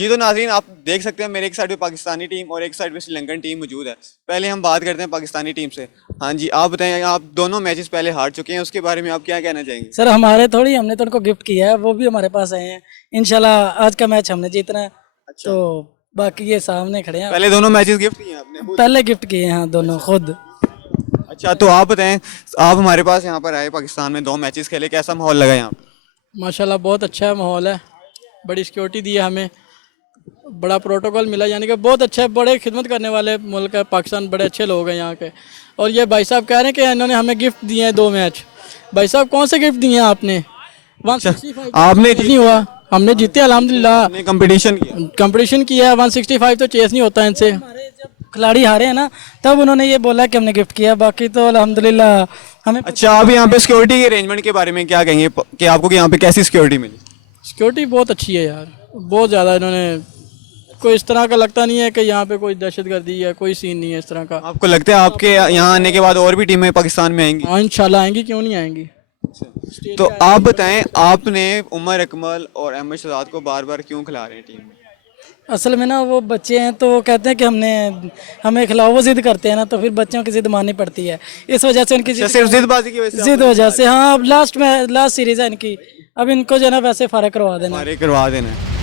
जी तो नाज़रीन आप देख सकते हैं मेरे एक साइड पे पाकिस्तानी टीम और एक साइड पे श्रीलंकन टीम मौजूद है। पहले हम बात करते हैं पाकिस्तानी टीम से। हाँ जी, आप बताएं, आप दोनों मैचेस पहले हार चुके हैं, उसके बारे में आप क्या कहना चाहेंगे? सर हमारे थोड़ी, हमने तो उनको गिफ्ट किया है, वो भी हमारे पास आए हैं। इंशाल्लाह आज का मैच हमने जीतना है। अच्छा। तो बाकी ये सामने खड़े हैं। पहले दोनों मैचेस गिफ्ट किए हैं आपने खुद? पहले गिफ्ट किए हैं हाँ, दोनों खुद। अच्छा, तो आप बताएं, आप हमारे पास यहाँ पर आए, पाकिस्तान में 2 मैचेस खेले, कैसा माहौल लगा यहाँ पर? माशाल्लाह बहुत अच्छा माहौल है, बड़ी सिक्योरिटी दी है हमें, बड़ा प्रोटोकॉल मिला, यानी कि बहुत अच्छा है। बड़े खिदमत करने वाले मुल्क है पाकिस्तान, बड़े अच्छे लोग हैं यहाँ के। और ये भाई साहब कह रहे हैं कि इन्होंने हमें गिफ्ट दिए हैं 2 मैच। भाई साहब कौन से गिफ्ट दिए हैं आपने? 165 आपने नहीं हुआ, हमने जीते अल्हम्दुलिल्लाह। आपने कंपटीशन किया? कंपटीशन किया है, 165 तो चेस नहीं होता इनसे। हमारे जब खिलाड़ी हारे हैं ना, तब उन्होंने ये बोला कि हमने गिफ्ट किया, बाकी तो अल्हम्दुलिल्लाह हमें। अच्छा, आप यहाँ पे सिक्योरिटी के अरेंजमेंट के बारे में क्या कहेंगे कि आपको यहाँ पे कैसी सिक्योरिटी मिली? सिक्योरिटी बहुत अच्छी है यार, बहुत ज़्यादा। इन्होंने कोई इस तरह का लगता नहीं है कि यहाँ पे कोई दहशतगर्दी है, कोई सीन नहीं है इस तरह का। आपको लगता है आपके यहाँ आने के बाद और भी टीमें पाकिस्तान में आएंगी? हाँ इंशाल्लाह आएंगी, क्यों नहीं आएंगी। तो आप बताएं, आपने उमर अकमल और अहमद शहजाद को बार बार क्यों खिला रहे हैं टीम में? असल में ना वो बच्चे हैं, तो वो कहते हैं कि हमें खिलाओ, वो जिद करते हैं ना, तो फिर बच्चों की जिद माननी पड़ती है। इस वजह से उनकी अच्छा, सिर्फ जिदबाजी की वजह से जिद वजह से हाँ, अब लास्ट सीरीज है इनकी, अब इनको जो है ना वैसे फारग करवा देना। हमारे करवा देना है।